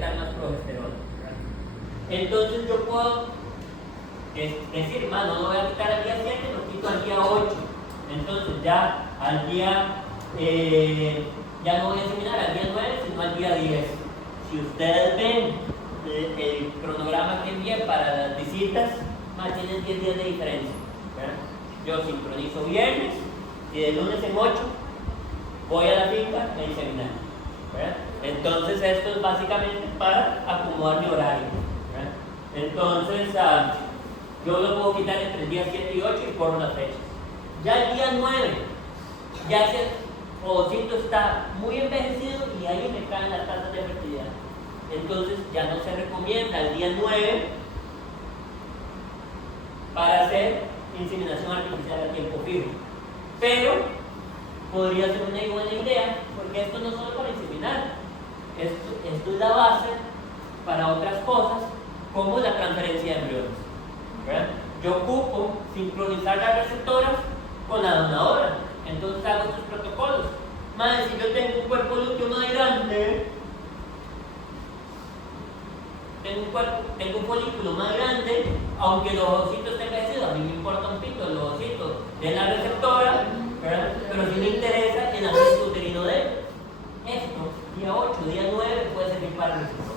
secretar más progesterona. Entonces yo puedo decir, no lo voy a quitar al día 7, lo quito al día 8. Entonces ya al día, ya no voy a inseminar al día 9, sino al día 10. Si ustedes ven el cronograma que envié para las visitas, tienen 10 días de diferencia, ¿verdad? Yo sincronizo viernes y de lunes en 8 voy a la finca a inseminar, ¿verdad? Entonces esto es básicamente para acomodar mi horario, ¿verdad? Entonces yo lo puedo quitar entre el día 7 y 8 y por las fechas. Ya el día 9, ya ese ovocito está muy envejecido y ahí me caen las tasas de fertilidad. Entonces ya no se recomienda el día 9 para hacer inseminación artificial a tiempo fijo. Pero podría ser una buena idea, porque esto no es solo para inseminar, esto es la base para otras cosas, como la transferencia de embriones, ¿verdad? Yo ocupo sincronizar las receptoras con la donadora, entonces hago estos protocolos. Si yo tengo un cuerpo lúteo más grande, tengo un folículo más grande, aunque los ovocitos estén crecidos, a mí me importa un pito el ovocito de la receptora, ¿verdad? Pero si me interesa el aceite uterino de él. Esto, día 8, día 9, puede servir para el receptor,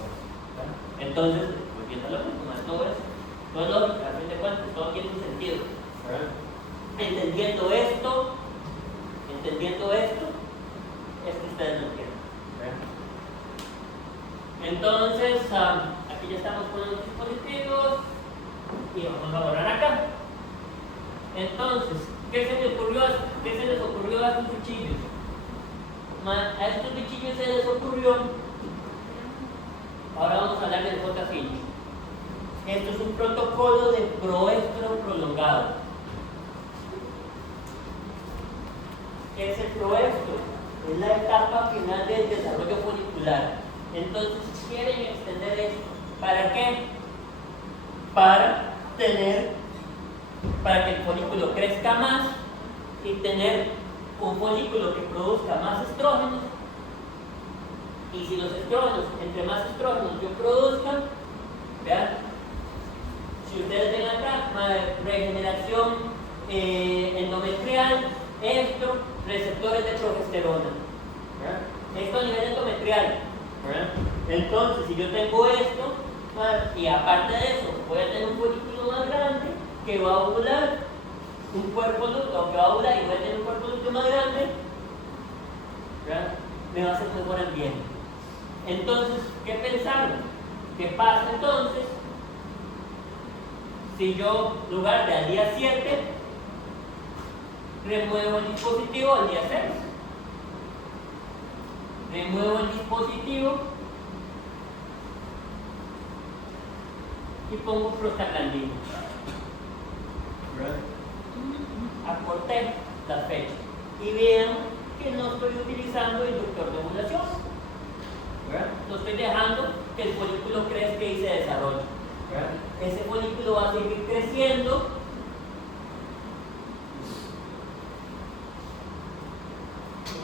¿verdad? Entonces, volviendo a lo mismo, todo eso no es lógica, a fin de cuentas, todo tiene un sentido, ¿verdad? Entendiendo esto, ustedes lo entienden, ¿verdad? Entonces, aquí ya estamos con los dispositivos y vamos a borrar acá. Entonces, ¿qué se les ocurrió a estos bichillos? A estos bichillos se les ocurrió, ahora vamos a hablar del J-Finch. Esto es un protocolo de proestro prolongado. ¿Qué es el proestro? Es la etapa final del desarrollo folicular. Entonces quieren extender esto. ¿Para qué? Para que el folículo crezca más y tener un folículo que produzca más estrógenos. Y si los estrógenos, entre más estrógenos yo produzca, vean, si ustedes ven acá, regeneración endometrial, esto, receptores de progesterona, ¿verdad? Esto a nivel endometrial, ¿verdad? Entonces, si yo tengo esto, y aparte de eso, voy a tener un folículo más grande que va a ovular un cuerpo lúteo, que va a ovular y voy a tener un cuerpo lúteo más grande, ¿verdad? Me va a hacer mejor ambiente. Entonces, ¿qué pensaron? ¿Qué pasa entonces si yo, en lugar de al día 7, remuevo el dispositivo al día 6? Remuevo el dispositivo y pongo prostaglandina. Acorté la fecha y vean que no estoy utilizando el inductor de ovulación. No estoy dejando que el folículo crezca y se desarrolle. Ese folículo va a seguir creciendo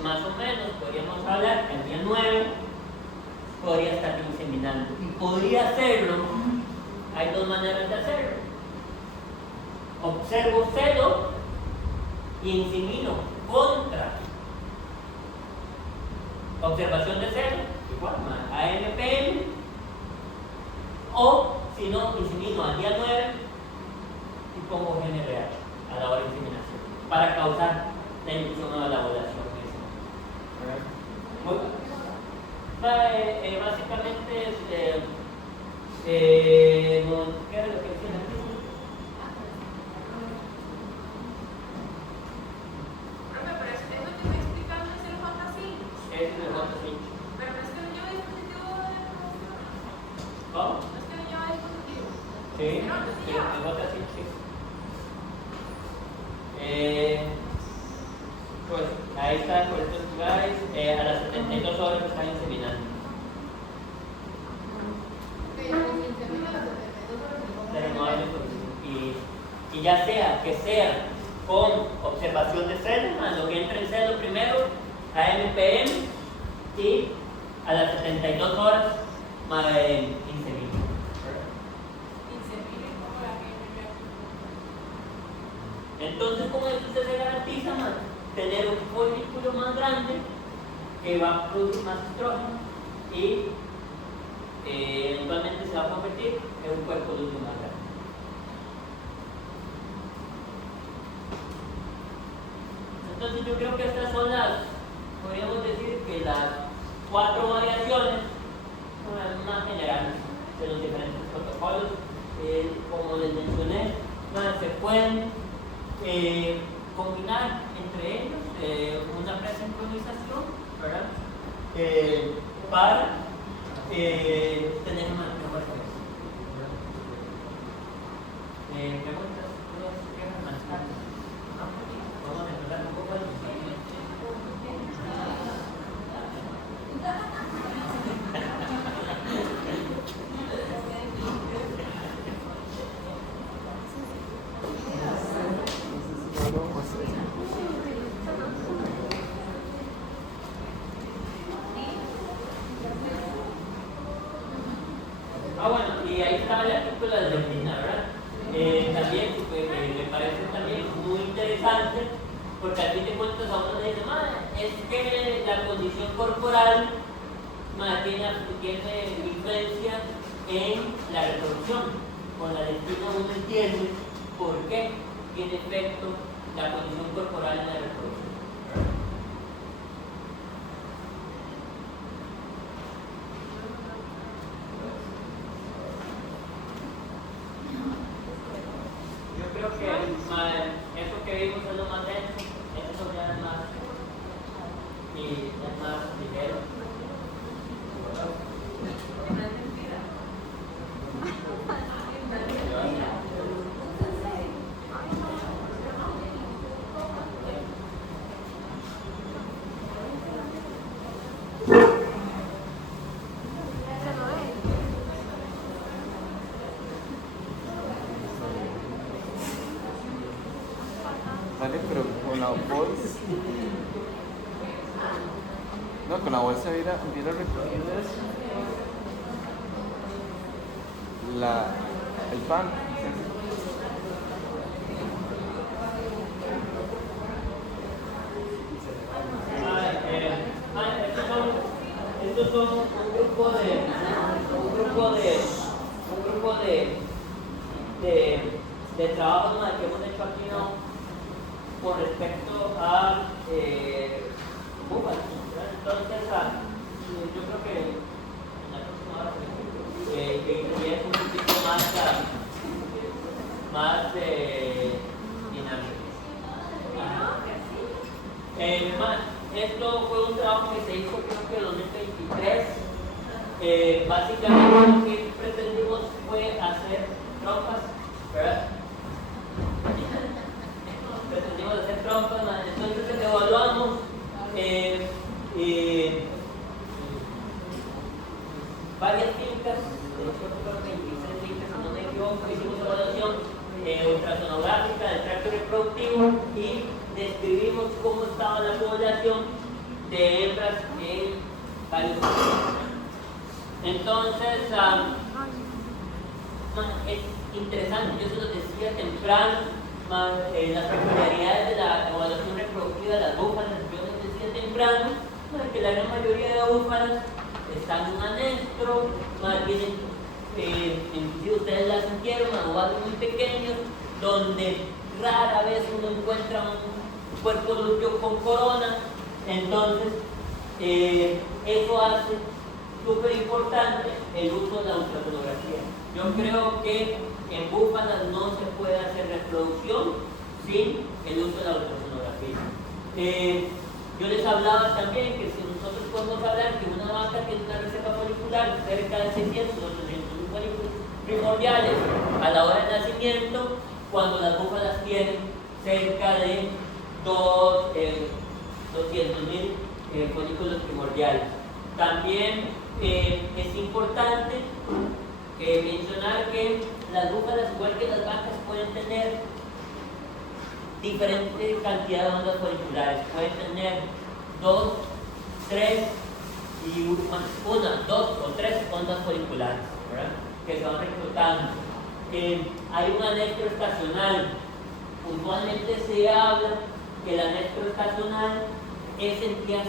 más o menos. Podríamos hablar que el día 9 podría estar inseminando y podría hacerlo. Hay dos maneras de hacerlo: observo celo y insemino contra observación de celo, igual AMPM, o si no, insemino al día 9 y pongo GNRH a la hora de inseminación para causar la inducción a la ovulación. Básicamente, ¿qué era lo que decían aquí? Profe, pero eso que me explicando es el J-Finch. Es el J-Finch. Pero no es que no lleva dispositivo de producción. ¿Cómo? No es que no lleva dispositivo. Sí, No, no se lleva. el J-Finch sí. Pues ahí está, por estos lugares, a las 72 horas están inseminando. Y ya sea que sea con observación de celo, lo que entra en celo primero, AMPM, y a las 72 horas folículo más grande que va a producir más estrógeno y eventualmente se va a convertir en un cuerpo lúteo más grande. Entonces yo creo que estas son podríamos decir que las 4 variaciones más generales de los diferentes protocolos. Como les mencioné, se pueden combinar entre ellos una presincronización, ¿verdad? Para tener una mejor expresión. ¿Preguntas? ¿Dudas? ¿Quejas? ¿Malestares? ¿No? Vamos a empezar un poco de bueno, y ahí está el artículo de la leptina, ¿verdad? También me parece también muy interesante, porque al fin de cuentas a uno le dicen, es que la condición corporal tiene influencia en la reproducción. Con la leptina uno entiende por qué tiene efecto la condición corporal en la reproducción. Creo que eso que vimos es lo más denso, eso ya es más ligero. Vale, pero con la bolsa. No, con la bolsa hubiera recogido eso. El pan. Estos son un grupo de trabajos que hemos hecho aquí, ¿no? Con respecto a búfalos. Entonces, yo creo que en la próxima hora que es un poquito más dinámico. Esto fue un trabajo que se hizo creo que en 2023. Básicamente lo que pretendimos fue hacer trompas, ¿verdad? Pretendimos hacer trompas, entonces evaluamos varias fincas, de hecho creo que 26 fincas, si no me equivoco, hicimos evaluación ultrasonográfica del tracto reproductivo y describimos cómo estaba la población de hembras en varios países. Entonces, es interesante, yo se lo decía temprano, las peculiaridades de la evaluación reproductiva de las búfalas, yo les decía temprano, que la gran mayoría de búfalas están en un anestro, inclusive ustedes las sintieron, ovarios muy pequeños, donde rara vez uno encuentra un cuerpo lúteo con corona. Entonces, eso hace súper importante el uso de la ultrasonografía. Yo creo que en búfalas no se puede hacer reproducción sin el uso de la ultrasonografía. Yo les hablaba también que si nosotros podemos hablar que una vaca tiene una reserva folicular cerca de 600 o 300 folículos primordiales a la hora del nacimiento, cuando las búfalas tienen cerca de 200.000 folículos primordiales. También es importante mencionar que las búfalas, igual que las vacas, pueden tener diferente cantidad de ondas foliculares. Pueden tener 2, 3 y 1, 2 o 3 ondas foliculares, ¿verdad? Que se van reclutando. Hay un anestro estacional. Usualmente se habla que el anestro estacional es en días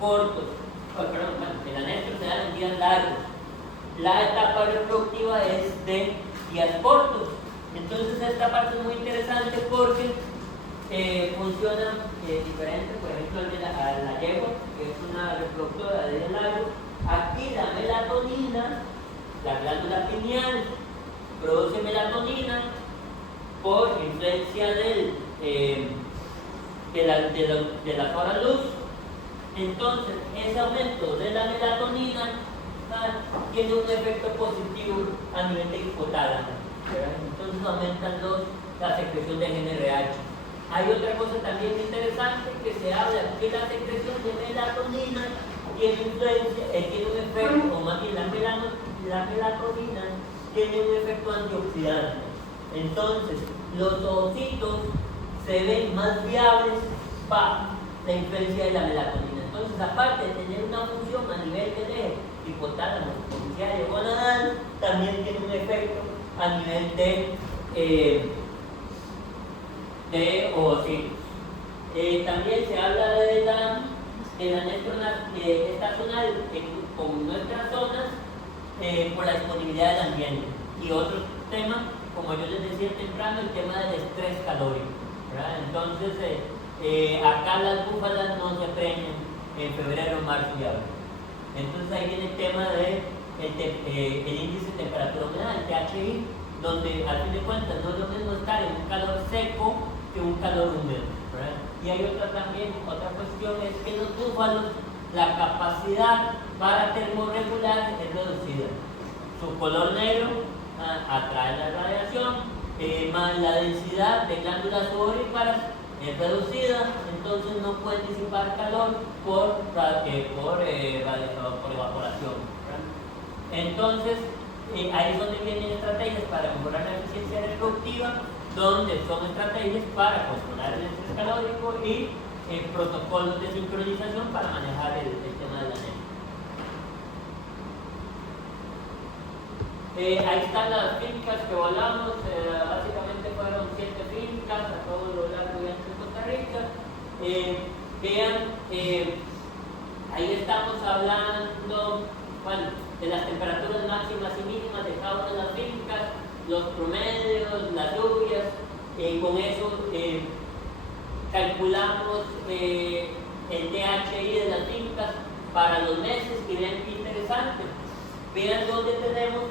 cortos, el anestro se da en días largos. La etapa reproductiva es de días cortos. Entonces esta parte es muy interesante porque funciona diferente, por ejemplo, la yegua, que es una reproductora de días largos. Aquí la melatonina, la glándula pineal, produce melatonina por influencia de las horas luz. Entonces, ese aumento de la melatonina tiene un efecto positivo a nivel de hipotálamo. Entonces aumentan la secreción de GnRH. Hay otra cosa también interesante que se habla que la secreción de melatonina tiene influencia, tiene un efecto, o más bien la melatonina tiene un efecto antioxidante. Entonces, los oocitos se ven más viables para la influencia de la melatonina. Entonces, aparte de tener una función a nivel de hipotálamo, pituitario, gonadal, también tiene un efecto a nivel de oocitos. También se habla de la nefrona estacional con nuestras zonas por la disponibilidad del ambiente. Y otro tema, como yo les decía temprano, el tema del estrés calórico, ¿verdad? Entonces, acá las búfalas no se preñan en febrero, marzo y abril. Entonces ahí viene el tema el índice de temperatura humedad, el THI, donde al fin de cuentas no es lo mismo estar en un calor seco que un calor húmedo, ¿verdad? Y hay otra cuestión es que en los búfalos la capacidad para termorregular es reducida. Su color negro atrae la radiación, más la densidad de glándulas sudoríparas es reducida, entonces no pueden disipar calor por evaporación, ¿verdad? Entonces, ahí es donde vienen estrategias para mejorar la eficiencia reproductiva, donde son estrategias para controlar el estrés calórico y protocolos de sincronización para manejar el tema de la anemia. Ahí están las fincas que volamos, básicamente fueron 7 fincas a todo lo largo y ancho de Costa Rica. Vean, ahí estamos hablando, bueno, de las temperaturas máximas y mínimas de cada una de las fincas, los promedios, las lluvias, con eso calculamos el DHI de las fincas para los meses y vean qué interesante. Vean dónde tenemos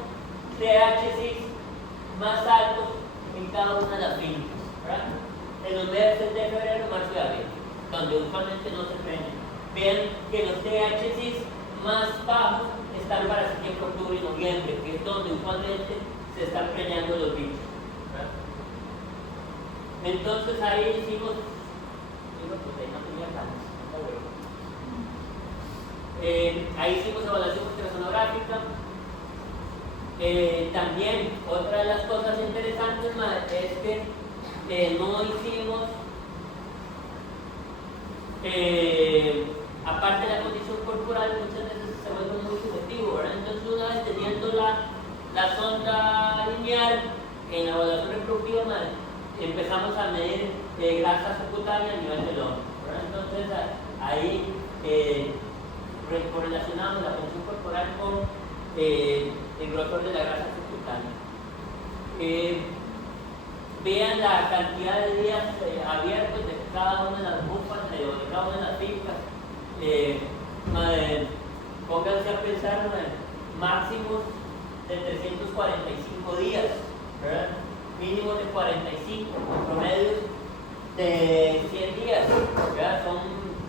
DHI más altos en cada una de las fincas, ¿verdad? En los meses de febrero, marzo y abril, donde usualmente no se prenden. Vean que los DHI más bajos están para septiembre, octubre y noviembre, que es donde usualmente se están preñando los bichos, ¿verdad? Entonces ahí hicimos, ahí hicimos evaluación ultrasonográfica. También otra de las cosas interesantes es que no hicimos, aparte de la condición corporal, muchas veces se vuelve muy subjetivo, ¿verdad? Entonces, una vez teniendo la sonda lineal en la evaluación reproductiva, empezamos a medir grasa subcutánea a nivel del hombro, ¿verdad? Entonces, ahí correlacionamos la función corporal con el grosor de la grasa subcutánea. Vean la cantidad de días abiertos de cada una de las búfalas, de cada una de las fincas. Pónganse a pensar máximos de 345 días, ¿verdad? Mínimos de 45, promedios de 100 días, ¿verdad? Son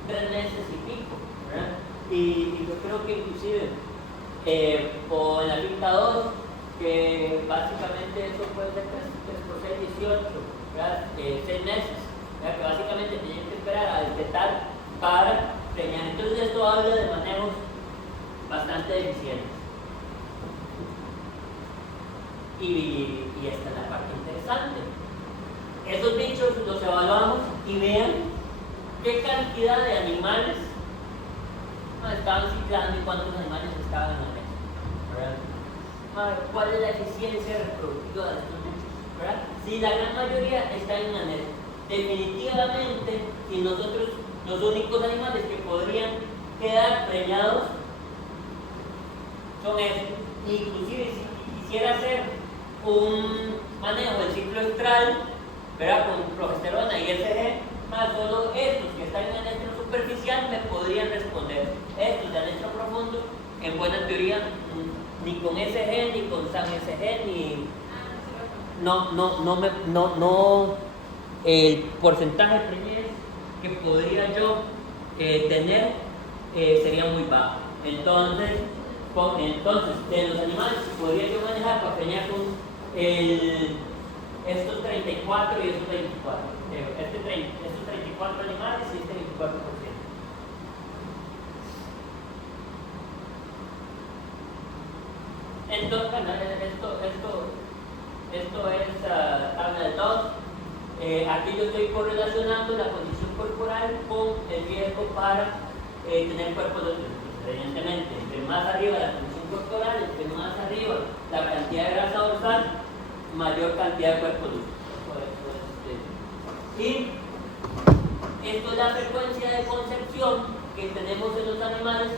3 meses y pico, ¿verdad? Y yo creo que inclusive por la finca 2, que básicamente eso puede ser 3 por 6, 18, ¿verdad? 6 meses, ¿verdad? Que básicamente tienen que esperar a destetar para preñar. Entonces esto habla de manejos bastante eficientes. Y esta es la parte interesante. Esos bichos los evaluamos y vean qué cantidad de animales estaban ciclando y cuántos animales estaban en la mesa, ¿verdad? ¿Cuál es la eficiencia reproductiva de estos bichos, ¿verdad? Si la gran mayoría está en una mesa, definitivamente, si nosotros los únicos animales que podrían quedar preñados son estos. Inclusive si quisiera hacer un manejo del ciclo estral, ¿verdad? Con progesterona y SG, más solo estos que están en anestro superficial me podrían responder. Estos de anestro profundo, en buena teoría, ni con SG, ni con SAN-SG, ni... No, el porcentaje de preñez que podría yo tener sería muy bajo. Entonces, de los animales podría yo manejar para preñar con estos 34 y estos 24. Estos 34 animales y este 24%. Entonces, bueno, esto es tabla de 2. Aquí yo estoy correlacionando la condición corporal con el riesgo para tener cuerpos de otros. Evidentemente, entre más arriba la condición corporal, entre más arriba la cantidad de grasa dorsal, mayor cantidad de cuerpos de otros. Y esto es la frecuencia de concepción que tenemos en los animales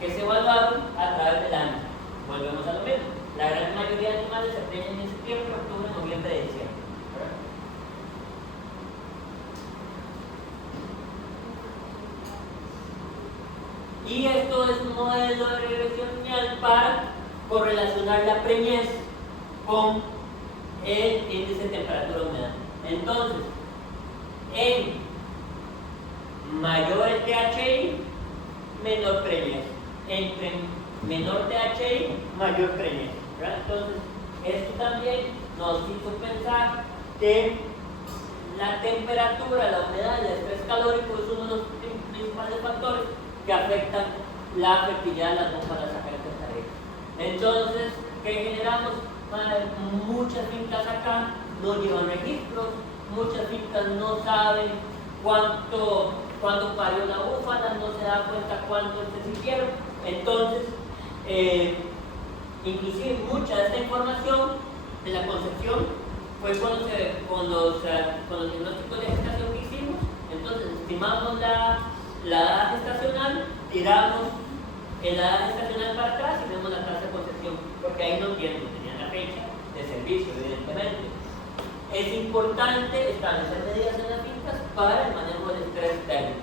que se evaluaron a través del año. Volvemos a lo mismo. La gran mayoría de animales se preñan en septiembre, octubre, noviembre, diciembre. Y esto es un modelo de regresión lineal para correlacionar la preñez con el índice de temperatura humedad. Entonces, en mayor el THI, menor preñez. Entre menor THI, mayor preñez. Entonces, esto también nos hizo pensar que la temperatura, la humedad, el estrés calórico es uno de los principales factores que afectan la fertilidad de las bombas de sacar testareras. Entonces, ¿qué generamos? Muchas fincas acá no llevan registros, muchas fincas no saben cuánto parió la búfala, no se da cuenta cuánto se siguieron. Entonces, inclusive mucha de esta información de la concepción fue con los diagnósticos de gestación que hicimos. Entonces, estimamos la edad gestacional, tiramos la edad gestacional para atrás y vemos la tasa de concepción, porque ahí no tenían la fecha de servicio, evidentemente. Es importante establecer medidas en las fincas para el manejo del estrés térmico.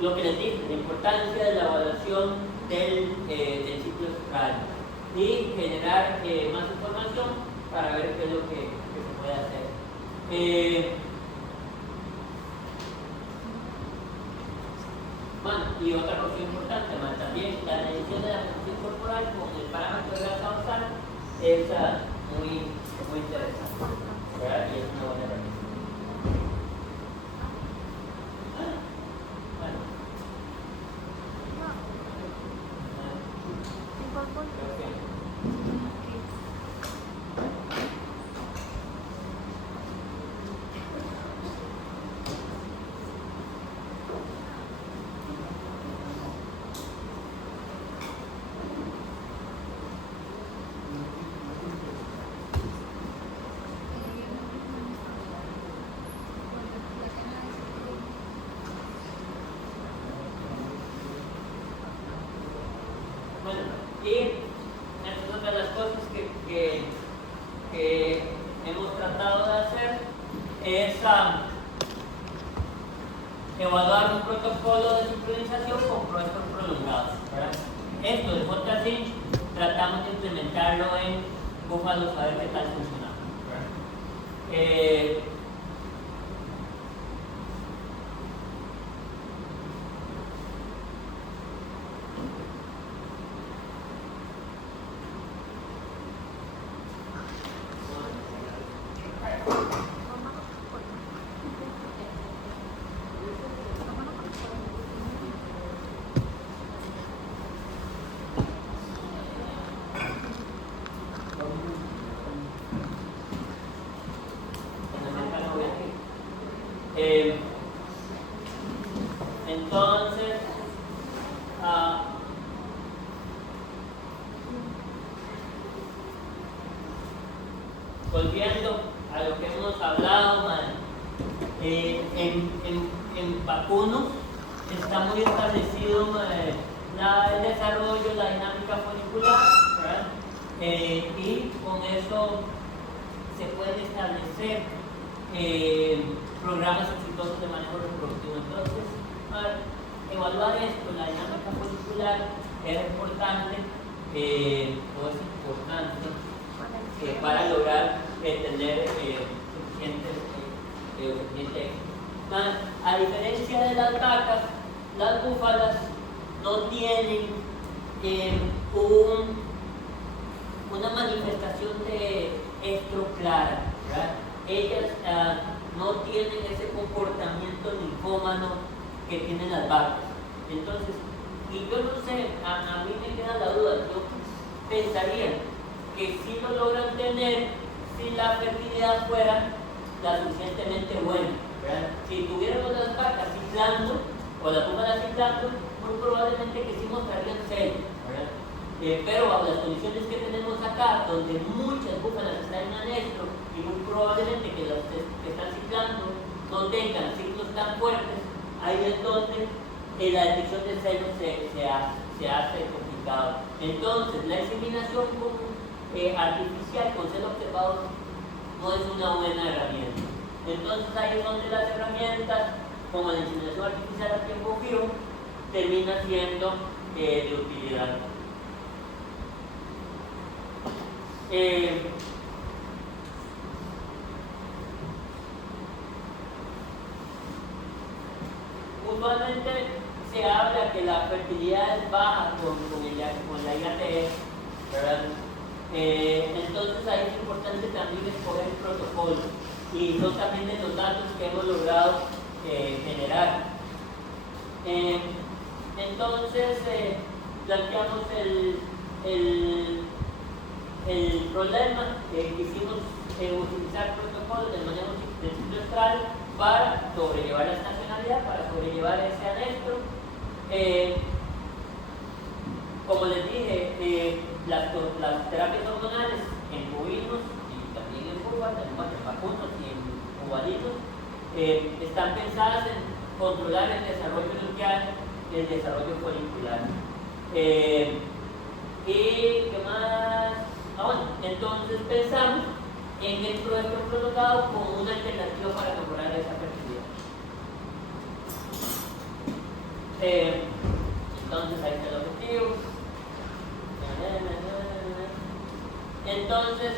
Lo que les dije, la importancia de la evaluación del ciclo estral y generar más información para ver qué es lo que se puede hacer. Bueno, y otra cosa importante, también la medición de la función corporal con el parámetro de grasa dorsal es muy interesante, ¿verdad? Y es una buena herramienta. Y esta es otra de las cosas que hemos tratado de hacer, es evaluar un protocolo de sincronización con procesos prolongados, ¿verdad? Esto de J-Cinch tratamos de implementarlo en búfalos a ver qué tal funciona, ¿verdad? Entonces, volviendo a lo que hemos hablado, En vacunos está muy establecido el desarrollo, la dinámica folicular, ¿verdad? Y con eso se pueden establecer programas exitosos de manejo reproductivo. Entonces, evaluar esto, la dinámica folicular, es importante, para lograr tener suficiente éxito. A diferencia de las vacas, las búfalas no tienen una manifestación de estro clara, ¿verdad? Ellas no tienen ese comportamiento linfómano que tienen las vacas. Entonces, y yo no sé, a mí me queda la duda, yo pensaría que si lo logran tener si la fertilidad fuera la suficientemente buena, ¿verdad? Si tuviéramos las vacas ciclando o las búfalas ciclando, muy probablemente que sí mostrarían sello, ¿verdad? Pero bajo las condiciones que tenemos acá, donde muchas búfalas están en anestro y muy probablemente que las que están ciclando no tengan ciclos tan fuertes, ahí es donde la detección de sello se hace complicado. Entonces, la inseminación artificial con celo observado no es una buena herramienta. Entonces, ahí es donde las herramientas, como la inseminación artificial a tiempo fijo, termina siendo de utilidad. Usualmente se habla que la fertilidad es baja con la IATF, ¿verdad? Entonces ahí es importante también escoger el protocolo y son también de los datos que hemos logrado generar. Entonces planteamos el problema, quisimos utilizar protocolos del manejo del ciclo estral para sobrellevar la estacionalidad, para sobrellevar ese anestro. Como les dije, las terapias hormonales en bovinos y también en vacunos y en ovalinos están pensadas en controlar el desarrollo nuclear y el desarrollo folicular. ¿Y qué más? Bueno, entonces pensamos en el proyecto prolongado como una alternativa para mejorar esa fertilidad. Entonces ahí está el objetivo. Entonces,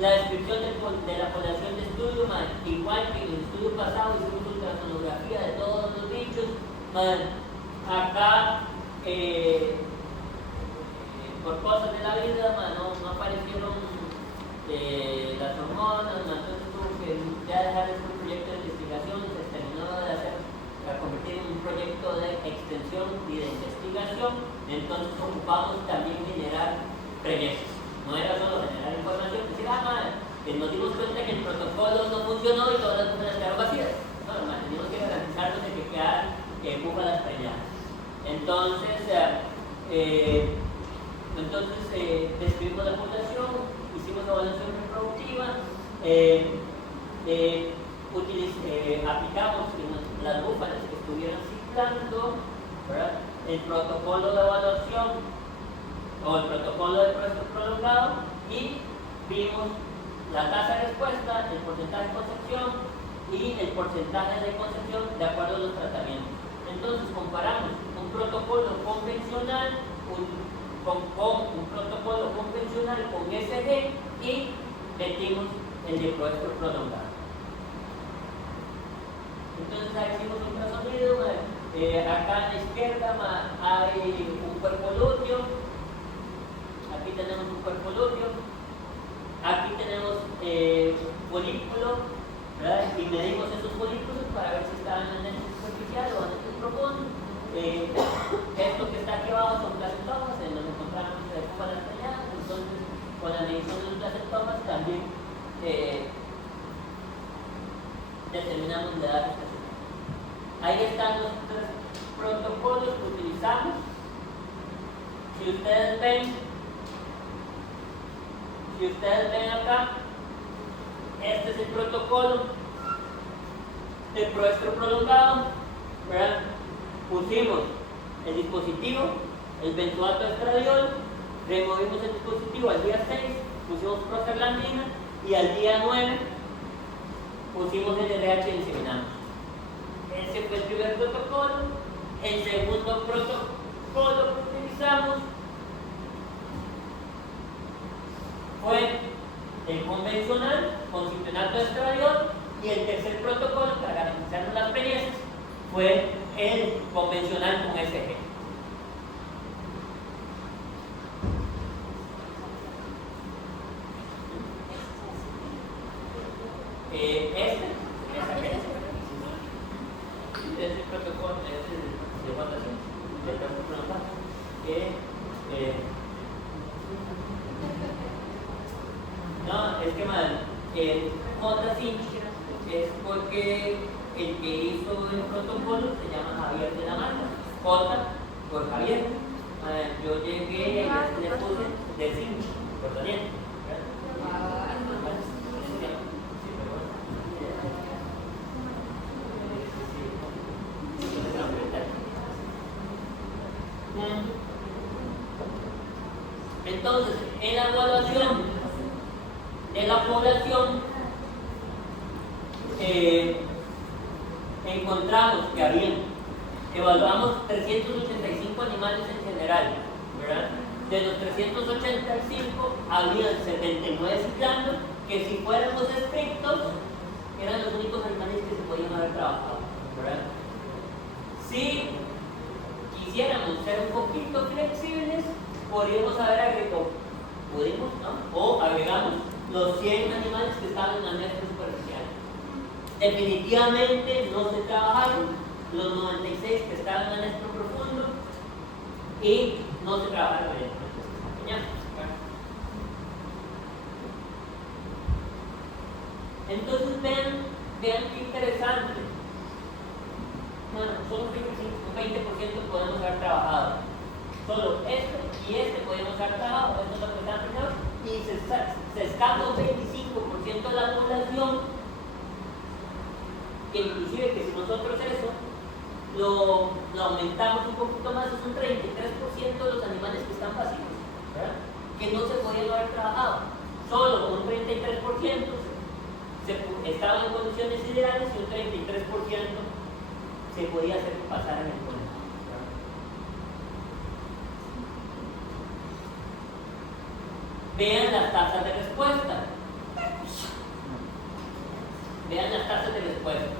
la descripción de la población de estudio, igual que en el estudio pasado, hicimos ultrasonografía de todos los bichos. Acá, por cosas de la vida, no aparecieron las hormonas, entonces tuvo que ya dejar este proyecto de investigación, se terminó de hacer para convertir en un proyecto de extensión y de investigación. Entonces ocupamos también generar premisas. No era solo generar información, decir, nos dimos cuenta que el protocolo no funcionó y todas las búfalas quedaron vacías. No, teníamos que garantizarnos de que quedaran búfalas preñadas. Entonces describimos la población, hicimos evaluación reproductiva, aplicamos en las búfalas que estuvieran ciclando, ¿verdad?, el protocolo de evaluación o el protocolo de proceso prolongado y vimos la tasa de respuesta, el porcentaje de concepción y el porcentaje de concepción de acuerdo a los tratamientos. Entonces comparamos un protocolo convencional con un protocolo convencional con SG y metimos el de proceso prolongado. Entonces ahí hicimos un ultrasonido, acá a la izquierda hay un cuerpo lúteo, aquí tenemos un cuerpo lúteo, aquí tenemos folículo, ¿verdad?, y medimos esos folículos para ver si estaban en el superficial o en el profundo. Esto que está aquí abajo son placentomas, en donde encontramos búfalas preñadas. Entonces con la medición de los placentomas también determinamos la edad estacional. Ahí están los tres protocolos que utilizamos. Si ustedes ven acá, este es el protocolo. del proestro prolongado, ¿verdad? Pusimos el dispositivo, el benzoato estradiol, removimos el dispositivo al día 6, pusimos prostaglandina y al día 9 pusimos el RH y inseminamos. Ese fue el primer protocolo. El segundo protocolo que utilizamos fue el convencional con citrinato de estradiol, y el tercer protocolo para garantizarnos las preñezas fue el convencional con SG. Es el protocolo, es el de votación del protocolo no, es que mal, el J5 es porque el que hizo el protocolo se llama Javier de la Mata. J por Javier. Yo llegué y le puse de 5 por Daniel. Entonces, en la evaluación de la población, encontramos que evaluamos 385 animales en general, ¿verdad? De los 385 había 79 ciclando, que si fuéramos estrictos eran los únicos animales que se podían haber trabajado, ¿verdad? Si quisiéramos ser un poquito flexibles, podríamos haber agregado, ¿no? O agregamos los 100 animales que estaban en la muestra superficial. Definitivamente no se trabajaron los 96 que estaban en el anestro profundo y no se trabajaron en el pequeño. Entonces vean qué interesante. Bueno, solo un 20% podemos haber trabajado. Solo esto y este podemos haber trabajado, esto es lo que están primero, y se escapa un 25% de la población, que inclusive que si nosotros eso lo aumentamos un poquito más, es un 33% de los animales que están vacíos, ¿verdad? Que no se podían haber trabajado. Solo un 33% estaban en condiciones ideales y un 33% se podía hacer que pasaran el conejo. Vean las tasas de respuesta. Vean las tasas de respuesta.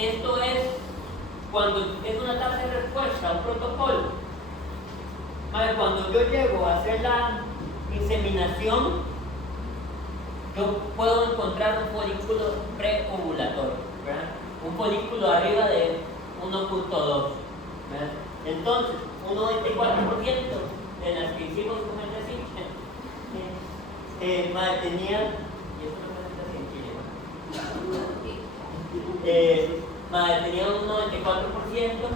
Esto es cuando es una tasa de respuesta, un protocolo. Cuando yo llego a hacer la inseminación, yo puedo encontrar un folículo preovulatorio, ¿verdad? Un folículo arriba de 1.2. Entonces, un 94% de las que hicimos con el recinche tenían, y esto no es así en Chile, tenían un 94%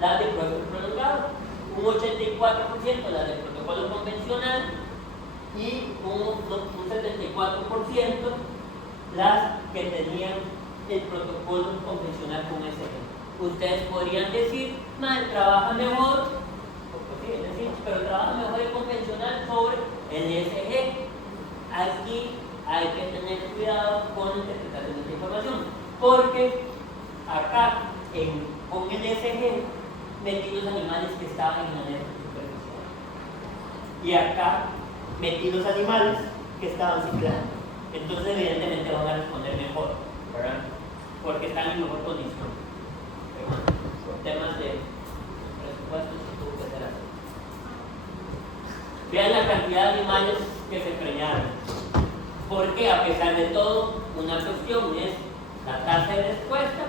las de proceso prolongado, un 84% las del protocolo convencional y un 74% las que tenían el protocolo convencional con SG. Ustedes podrían decir, trabaja mejor, pero trabaja mejor el convencional sobre el SG. Aquí hay que tener cuidado con la interpretación de esta información, porque acá con el SG metí los animales que estaban en la alerta superficial y acá metí los animales que estaban ciclando. Entonces evidentemente van a responder mejor, ¿verdad? Porque están en mejor condición. Pero bueno, por temas de presupuesto se tuvo que hacer así. Vean la cantidad de animales que se preñaron, porque a pesar de todo, una cuestión es la tasa de respuesta.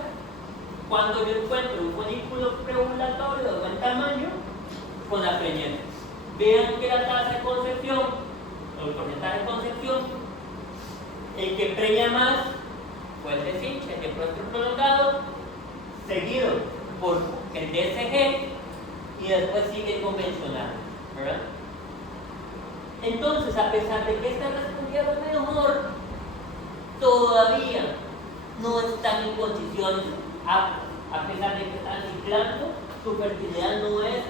Cuando yo encuentro un folículo preovulatorio de buen tamaño con la preñez, vean que la tasa de concepción, o el porcentaje de concepción, el que preña más fue el deshinche, el de proestro prolongado, seguido por el DSG y después sigue el convencional, ¿verdad? Entonces, a pesar de que estas respondieron mejor, todavía no están en condiciones aptas, a pesar de que están ciclando, su fertilidad no es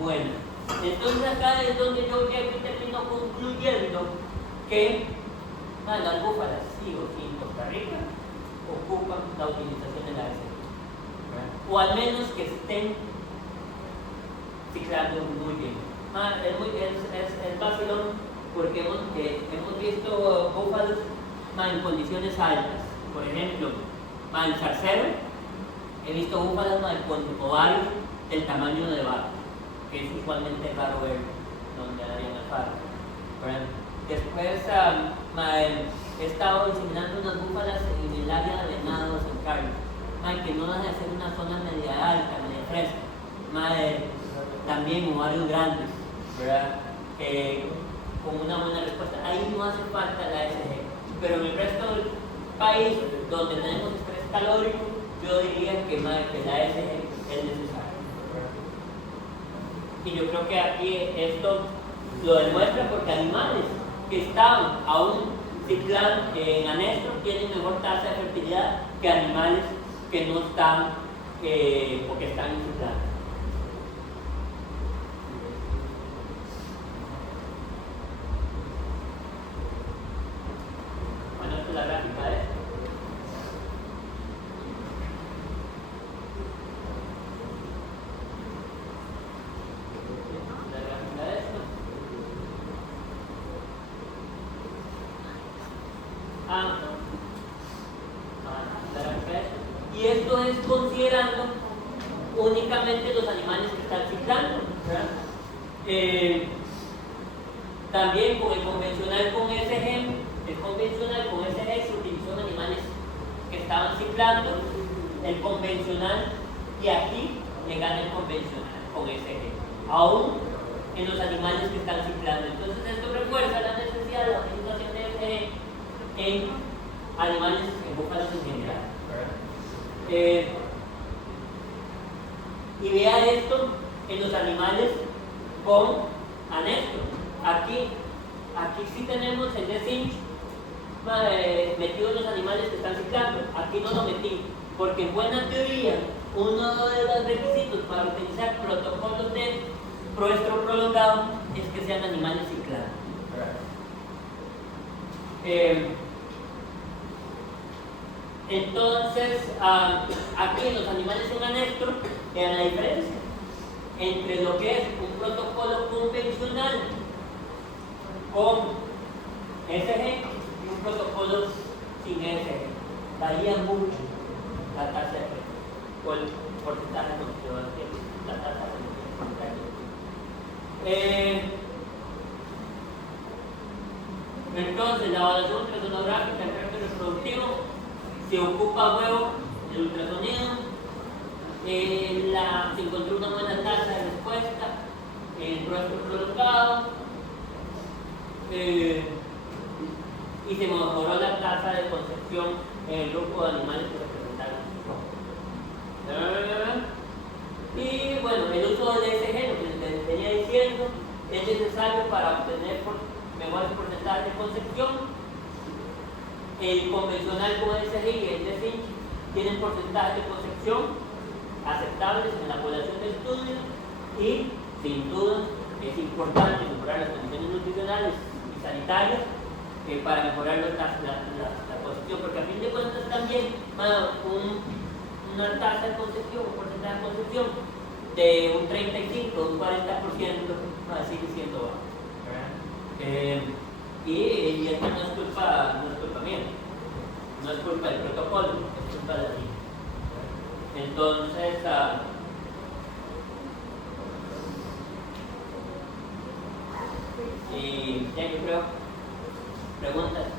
buena. Entonces acá es donde yo ya termino concluyendo que las búfalas sí o sí en Costa Rica ocupan la utilización de la ASF, o al menos que estén ciclando muy bien. Es vacilón porque hemos visto búfalos en condiciones altas. Por ejemplo, en Zarcero he visto búfalos con ovarios del tamaño de vaca, que es usualmente raro ver donde darían alfaro. Después he estado inseminando unas búfalas en el área de venados en Carlos, que no deja de ser una zona media alta, media fresca, también ovarios grandes, ¿verdad? Con una buena respuesta. Ahí no hace falta la ASG, pero en el resto del país, donde tenemos estrés calórico, yo diría que la ASG es necesaria. Y yo creo que aquí esto lo demuestra porque animales que estaban aún ciclando en anestro tienen mejor tasa de fertilidad que animales que no están o que están en ciclando. Bueno, esta es la gráfica de esto. Y esto es considerando únicamente los animales que están ciclando, ¿verdad? También con el convencional con SG, se utilizó en animales que estaban ciclando, el convencional, y aquí le gana el convencional con SG, aún en los animales que están ciclando. Entonces esto refuerza la necesidad de la utilización de SG en animales, en búfalos en general. Y vea esto en los animales con anestro. Aquí sí tenemos el D5 metido en los animales que están ciclando. Aquí no lo metí, porque en buena teoría uno de los requisitos para utilizar protocolos de proestro prolongado es que sean animales ciclando. Entonces, aquí en los animales en anestro, vean la diferencia entre lo que es un protocolo convencional con SG y un protocolo sin SG. Varía mucho la tasa de efecto o el porcentaje de la tasa de efecto. Entonces, la evaluación ultrasonográfica del carácter reproductivo se ocupa huevo el ultrasonido, se encontró una buena tasa de respuesta, el proestro prolongado, y se mejoró la tasa de concepción en el grupo de animales que representaron. Y bueno, el uso del ESG, lo que les venía diciendo, es necesario para obtener mejores porcentajes de concepción. El convencional con SG y el D5 tienen porcentajes de concepción aceptables en la población de estudio y sin duda es importante mejorar las condiciones nutricionales y sanitarias para mejorar la concepción, porque a fin de cuentas también una tasa de concepción, un porcentaje de concepción de un 35 o un 40% sigue siendo bajo. Y esto no es culpa mía, no es culpa del protocolo, es culpa de la vida. Entonces, y ya yo creo, preguntas.